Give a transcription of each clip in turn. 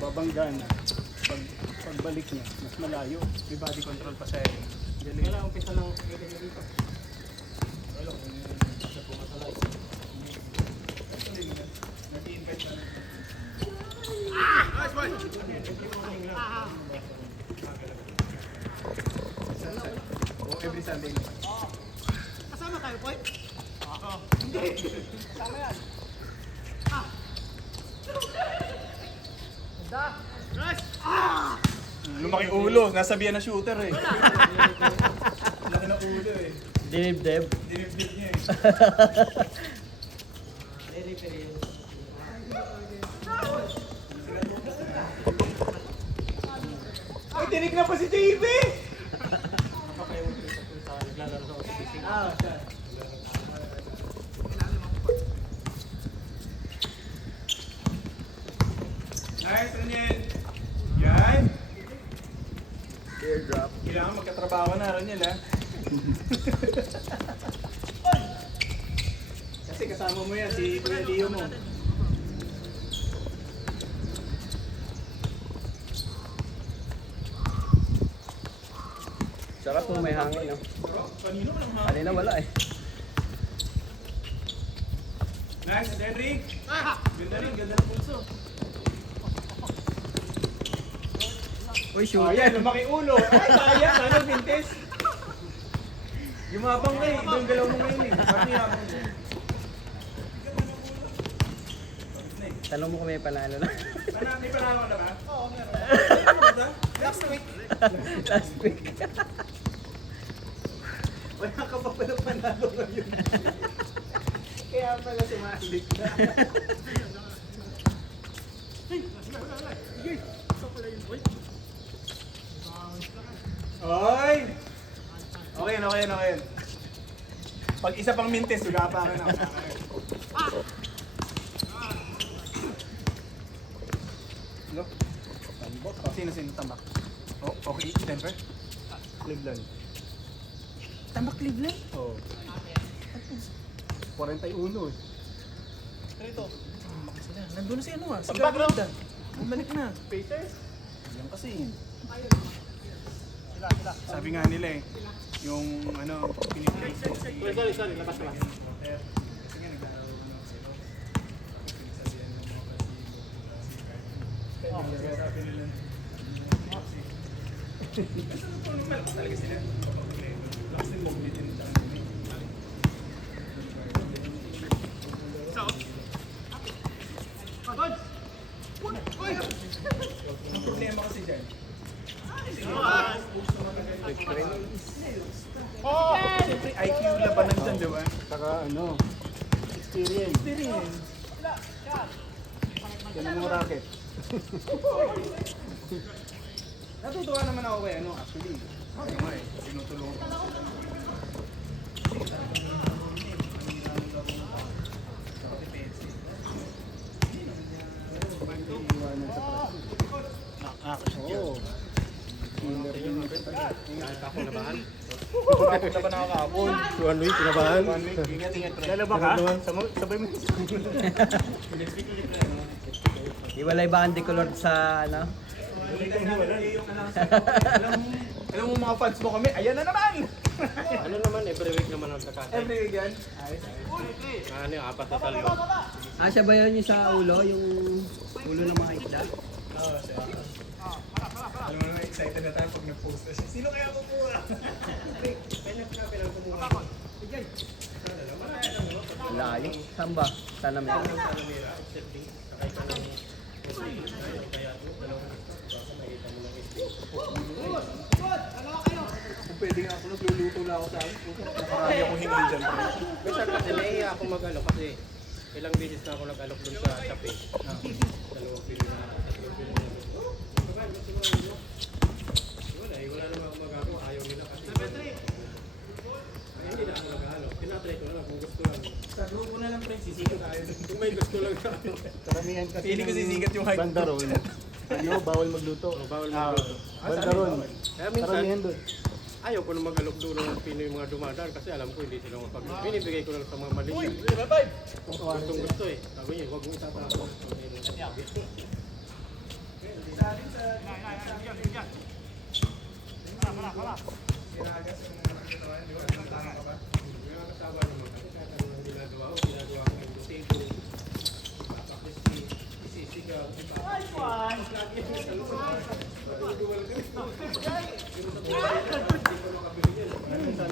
Babanggan. Pagbalik niya, mas malayo. May body control pa siya eh. Galing. Wala, umpisa lang dito. Wala, sa pumasalay. Nag-i-invite na. Nice boy! Every Sunday. Kasama tayo, boy? Oo. Hindi. Kasama yan. Nice! Lumaki ulo, nasabihan na shooter eh. Laki na ulo eh. Dinibdib. Dinibdib niya eh. Ay, tinig na pa si JB! Ah, siya. Nice, Raniel. Yan. Teardrop. Kailangan magkatrabaho na, Raniel, ha? Kasi kasama mo yan, si Kuya Leo mo. Sarap kung may hangin, no? Kanino ka lang, ha? Kanina wala eh. Nice, Cedric. Ganda ng pulso. Uy, Oh, yan, lumaki ulo. Ay, kaya, ano, Vintes? Yumabang ka eh, ito yung galaw mo ngayon eh. Pati yabang ko. Tanong mo kung may panalo na. May panalo na ba? Oo, meron. Last week. Last week. Wala ka pa pala panalo ngayon. Kaya pala sumalik na. Oy! Okay na, okay na, okay na. Pag isa pang mintes, wala pa ka na. Ano? Tambok. Sino tambak? Oh, okay, Denver? Cleveland. Tambak Cleveland? Oo. 41 eh. Rito. Nandun na si ano ah. Si Tambak na. Bumalik na. Pacers? Yan kasi. Sabi nga nila eh. Yung ano, pinipili. Sorry, labas ka lang. Kasi nga naglalaro ko ng sila. Pinagsabihan ng mga kasi sabi nila. Kasi normal pa talaga sila. Lakas din mobility nila. Ang problema kasi dyan. Siyempre IQ labanan dyan, di ba? Saka ano, experience. Experience. Yan ang mga racket. Natutuwa naman ako kay ano, actually. Ano nga eh, tinutulungan ko sila. Oo. Ako nabahan. Bakit na ba nakakapon? 1 week, kinabahan. 1 week, ingat, pre. Lalaba ka? Sabay mo. Iwalay ba ang decolor sa ano? Alam mo mga fans mo kami, ayan na naman! Ano naman, every week naman ang kakatay. Every week yan. Ayos, ayos. Ano yung apat na talyo? Siya ba yun yung sa ulo? Yung ulo ng mga isda? Oo, siya. Alam mo naman, excited na tayo pag nag-post na siya. Sino kaya kukuha? Layo. Saan ba? Saan namin? Kung pwede nga ako, nagluluto na ako sa akin. Nakarami akong hindi dyan, pre. Basta kasi nahiya ako mag-alok kasi ilang beses na ako nag-alok dun sa Shopee. Dalawang pili na, tatlong pili na. Wala naman ako mag-alok, ayaw nila kasi. Ay, hindi na ako nag-alok. Tinatry ko lang, kung gusto lang. Sa grupo na lang, pre, sisikat tayo. Kung may gusto lang ako. Karamihan kasi Feeling ko sisikat yung hike. bandaron. Ano, bawal magluto. Bawal Ah, magluto. bandaron. Kaya minsan, Karamihan doon. ayaw ko na mag-alok doon ng Pinoy yung mga dumadaan kasi alam ko hindi sila mapag... Binibigay ko lang sa mga mali. Gustong gusto eh. Sabi niya, huwag mong itatapon.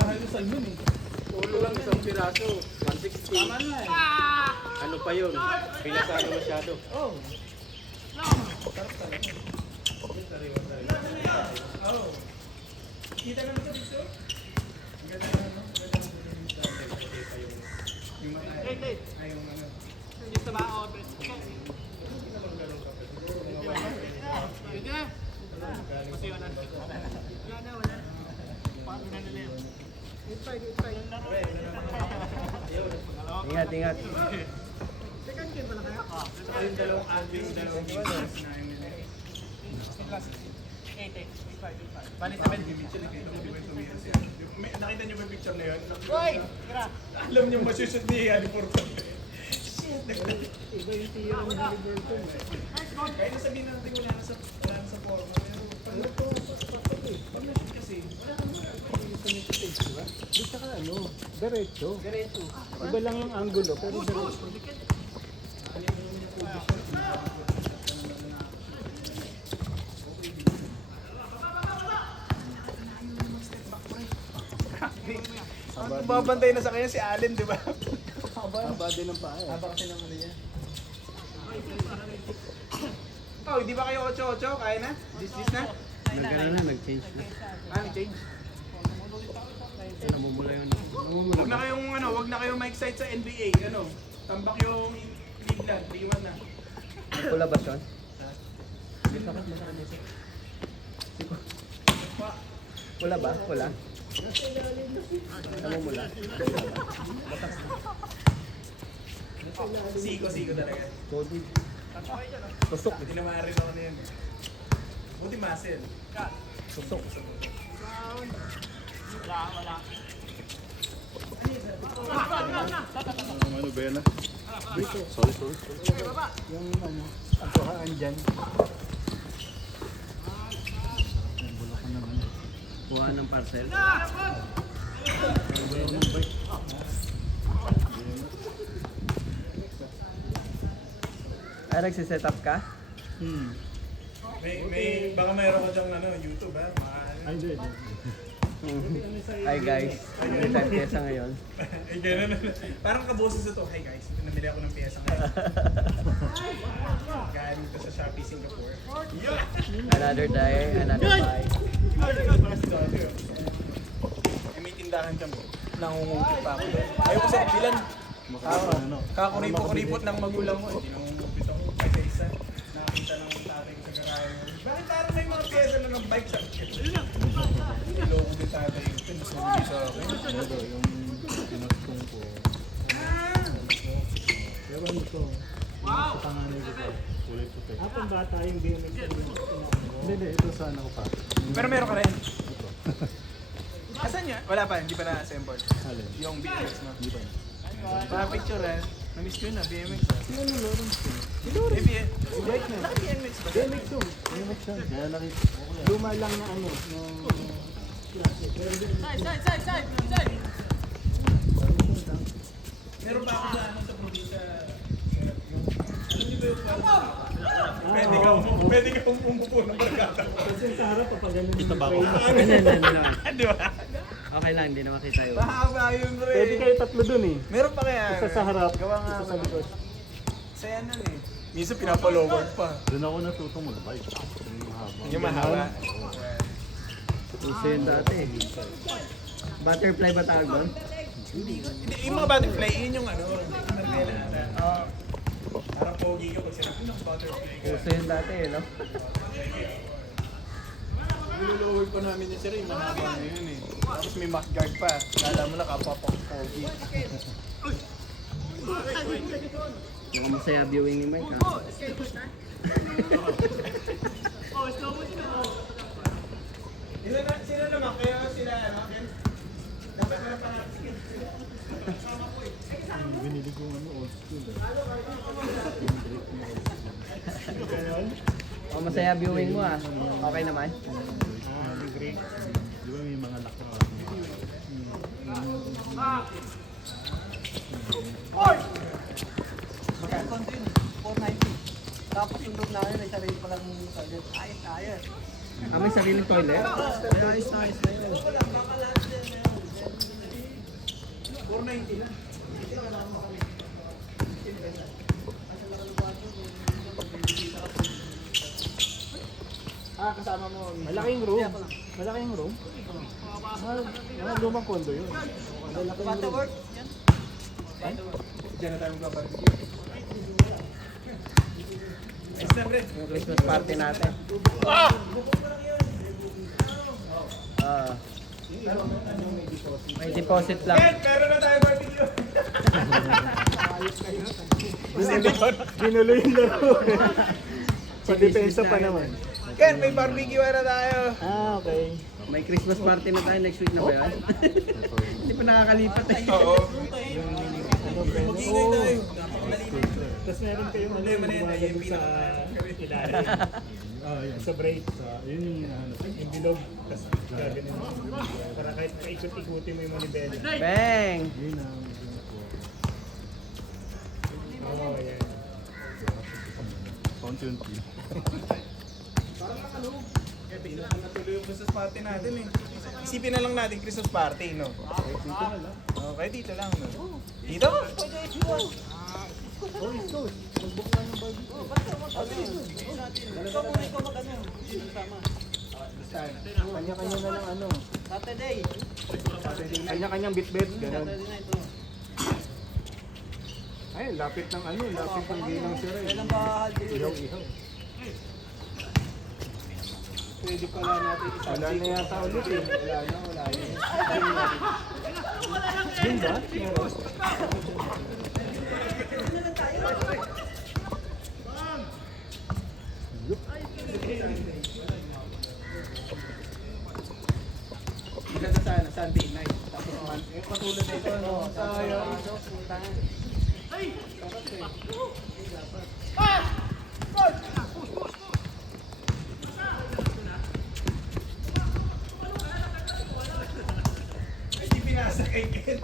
Mahal yung salmon eh. Ulo lang isang piraso, 160. Ano pa yun? Pinasano masyado. Oh. Sarap talaga. Oh. Kita naman sa dito? Ang ganda na ano? Yung mata. Ay, yung ano. Gusto ba? O, Ingat, ingat. Yung dalawang ating dalawang games na MLA. Bali 7 picture na kayo. Nakita niyo ba yung picture na yun? Hoy! Alam niyo masushoot ni Ali Porto. Iba yung tiyo ng Haliburton eh. Kaya nasabihin na natin wala na sa forma. Pero pag nag-shoot kasi, wala kang Diba? Di saka ano, diretso. Iba lang yung angulo, pero diretso. ang babantay na sa kanya si Allen, di ba? Haba din ang paa eh. Haba kasi ng ano niya. Oh, di ba kayo 8-8? Kaya na? This na? Nagano na, nag-change na. Change. Namumula yun. Wag na kayong ma-excite sa NBA, ano? Tambak yung Cleveland, 3-1 na. Pula ba, Sean? Pula ba? Pula? Namumula. Siko talaga. Solid. Tusok. Hindi na maaari ako na yan. Buti muscle. Tusok. Ano ba yan ah? Sorry. Yung ano, ang tuhaan dyan. Ang bulakan naman. Kuha ng parcel. Ay, nagsiset up ka? Baka mayroon ka dyang YouTube ha? Ay, hindi. Hi guys, may time kesa ngayon. Eh, ganun. Parang kaboses ito. Hi guys, namili ako ng piyesa ngayon. Galing ko sa Shopee, Singapore. Another day, another buy. May tindahan kami. Nangungupit pa ako doon. Ayaw ko sa bilan. Kakuripot-kuripot ng magulang mo. Hindi nangungupit ako. Isa-isa. Nakakita ng tatay ko sa garahe. Bakit parang may mga piyesa na ng bike sa akin? Niloko din tatay ko. Pinusugi sa akin. Pero yung pinagtong ko. Pero ano to? Sa tanganay ko pa. Kulay puti. Pang bata yung BMX. Hindi, ito sana ko pa. Pero meron ka rin. Asan yun? Wala pa, hindi pa na-assemble. Alin? Yung BMX no? Hindi pa. Para picture eh. Na-miss ko yun na, BMX ah. Sino ano Lawrence ko? Eh, Si Jake na. Naka-BMX ba? BMX yun. BMX yun. Kaya nakita. Luma lang na ano. Meron pa ako sa ano sa probinsya. Alam niyo ba yung pwede ka umupo ng barkada. Kasi sa harap pa ganun. Kita ba ako? Di ba? Okay lang, hindi na makita yun. Mahaba yun, bro. Pwede kayo tatlo dun eh. Meron pa kaya? Isa sa harap, Gawa nga isa sa ako. likod. Saya nun eh. Minsan pinapaloward pa. Doon ako natutong mag-bike. Yung mahaba. Yung mahaba. Uso yun dati. Butterfly ba tawag doon? Hindi, yung mga butterfly, yun yung ano, Marnela ata. Parang pogi ka pag sinabi ng butterfly ka. Uso yun dati no? Nilolower pa namin yung sir, mahaba na yun eh. Tapos may mouthguard pa. Kala mo na kapapang pogi. Mukhang masaya viewing ni Mike ha? Sino naman kayo? Sila ano? Ken? Dapat wala pa natin. Binili ko ano, old school eh. Oh, masaya viewing mo ah. Okay naman? Great. Di ba may mga lock na Magkano din? 490. Tapos sundog namin, may sarili palang toilet. Ayos. Ah, may sariling toilet? Ayos na yun. 490 lang. Kasama mo. Malaking room. Malaking room. Mga lumang kondo yun. Butterworth? Diyan na tayo magpaparbecue. Ayos na, Brett. Yung Christmas party natin. Ah. May deposit lang. Ken, meron na tayo barbecue. Ginulo yung laro. Pag-depensa pa naman. Ken, may barbecue na tayo. Ah, okay. May Christmas party na tayo next week na ba yan? Hindi pa nakakalipat eh. Oo. Mag-ingay tayo. Tapos meron kayong ano, Hindi, yung yung sa ilalim. Yun, sa break. Yun yung bilog. Tapos gagawin mo. Para kahit paikot-ikutin mo yung manibela. Bang! Yun ang yan. Unti-unti. Natuloy yung Christmas party natin eh. Isipin na lang natin Christmas party, no? Dito na lang. Okay, dito lang, no? Dito? Oh, East Coast. Mag-book lang ng barbecue. Kanya-kanya na lang ano. Saturday. Kanya-kanyang bit-bit. Ganun. Saturday night. oh. Ay, lapit ng ano. Lapit ng ginang sira. Kailan ba holiday? Ihaw-ihaw. Pwede pala natin isa. Wala na yata ulit eh. Wala na. Yun ba? Maganda sana, Sunday night. Tapos naman, yung katulad nito, no? Sayang. Hindi pinasa kay Ken.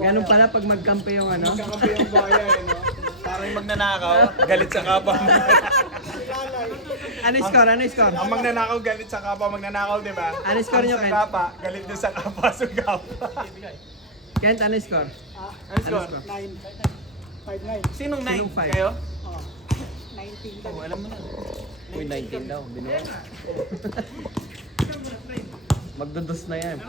Ganun pala pag magkampi yung ano. Kakampi yung buhaya, no? Parang yung magnanakaw, galit sa kapwa. Ano yung score? Ano yung score? Ang magnanakaw galit sa kapwa, magnanakaw, di ba? Ano score nyo, Ang Ken? sa kapwa, galit din sa kapwa, sa kapwa. Kent, ano yung score? Ano score? 5-9. Sinong 9? Sinong five? Kayo? 19 Oo, alam mo na. Uy, 19 daw. Binuha. Magdudos na yan.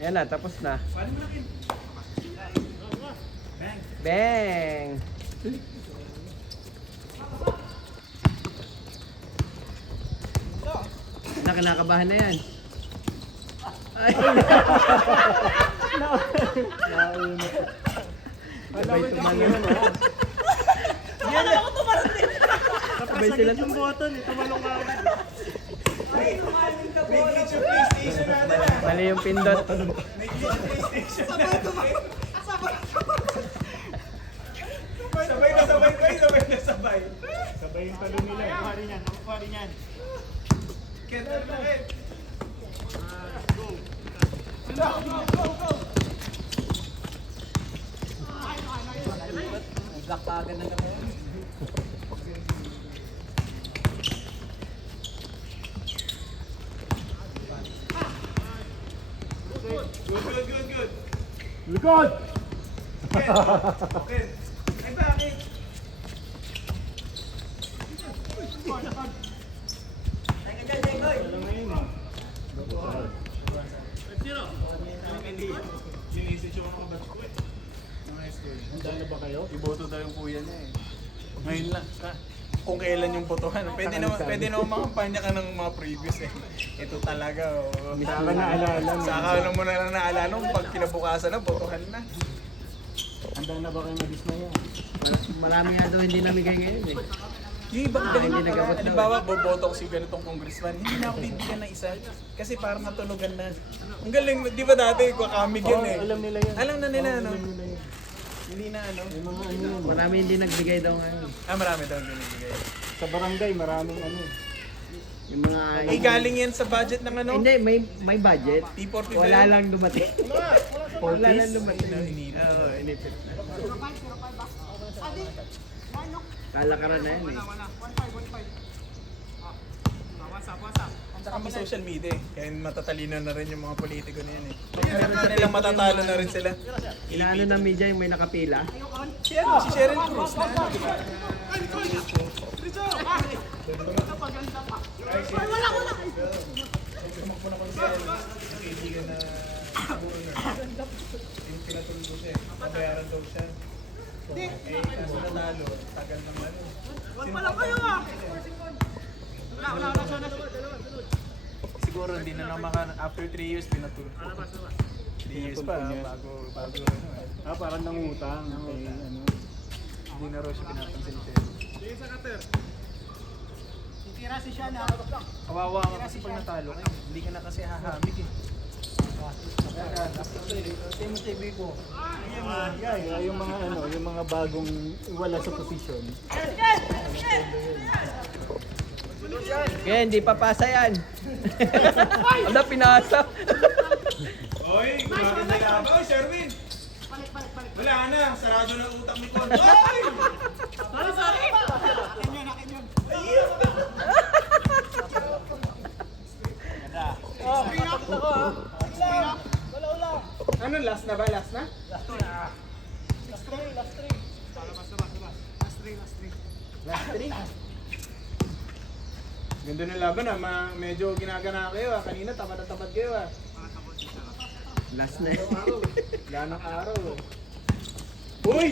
Yan na, tapos na. Bang! Kinakabahan na yan. Ay! Sabay tumalon. Sabay sila yung button eh. Tumalong ka. May glitch yung PlayStation natin ah. Mali yung pindot. May glitch yung PlayStation natin. Sabay na sabay kayo, sabay na sabay. Sabay yung talon nila. Pari niyan. Ken, ano na Ken? Black agad na kami. Good. Likod! Ken, Ken. Ay bakit? Sinisityo ako ba? Handa na ba kayo? Iboto daw yung kuya niya eh. Ngayon lang. Kung kailan yung botohan. Pwede naman makampanya ka ng mga previous eh. Ito talaga. Oh. Saka naalala mo. Saka mo na lang naalala kung pag kinabukasan na, botohan na. Handa na ba kayo madismaya? Marami nga daw hindi namigay ngayon eh. Yung ibang galing hindi nagabot daw. halimbawa, boboto ko si ganitong congressman, hindi na ako bibigyan ng isa. Kasi parang natunugan na. Ang galing, di ba dati, kakamig yun eh. Alam nila yan. Alam na nila, no? Alam nila yan. Hindi na ano. May mga ano yan. Marami hindi nagbigay daw ngayon. Marami daw binibigay. Sa barangay, maraming ano. Yung mga... Eh, galing yan sa budget ng ano? Hindi, may budget. P40 Wala na yun. lang dumating. Wala lang dumating. Inipit. Oo, inipit na. Kalakaran na yan eh. Saka may social media eh. Kaya matatalino na rin yung mga politiko na yan eh. Meron nilang matatalo na rin sila. Inaano ng media yung may nakapila. Si ano? Si Sheryl Cruz na ano, di ba? Tumakbo na kung siya. Yung kaibigan na siguro na. Yung pinatuloy ko siya. Pabayaran daw siya. Eh, kaso natalo. Tagal ng ano. Wala kayo ah! Siguro hindi na naman after 3 years pinatuloy. 3 years pa bago ano eh. Parang nangutang. Kay, ano. Hindi na raw siya pinapansin siya. Titira si siya na. Kawawa ka kasi pag natalo ka, hindi ka na kasi hahamig eh. Yung mga ano, yung mga bagong wala sa posisyon. Kaya hindi papasa yan. Wala, pinasa. Oy, grabe na laban. Oy, Sherwin! Wala na, sarado na utang ni Con. Oy! Sorry! Ano, last na ba? Last na? Last three? Ganda ng laban ah, medyo ginagana kayo ah. Kanina tamad na tamad kayo ah. Last na. Wala ng araw eh. Uy!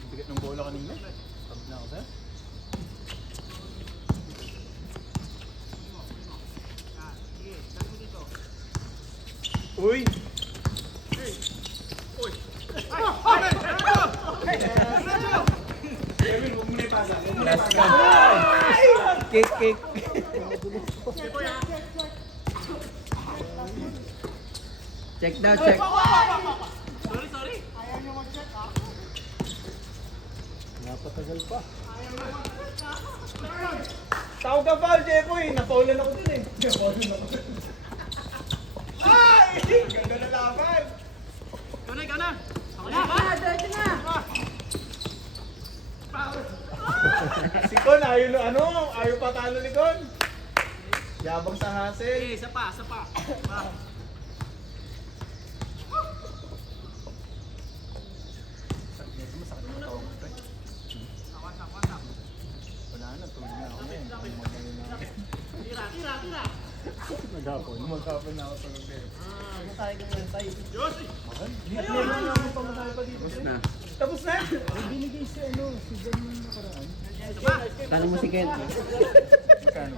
Ang bigat ng bola kanina. Tamad na ako sa'yo. Uy! Kevin, huwag mo na ipasa. Huwag mo na Last ipasa. ka. Kick, kick. Check daw, check. Napatagal pa. Tawag ka foul, Jepoy. Napaulan ako dun eh. Napaulan ako dun. Ay! Ganda na laban. Ikaw na. Si Con, ayaw na ano, ayaw patalo ni Con. Yabang sa hassle. Isa pa. Wala na, tulog na ako eh. Maghapon. Magkapon na ako tulog eh. Tayo ka na tayo. Tapos na. Tapos na? Binigay si ano, si Jan yung nakaraan. Tanong mo si Ken. Magkano?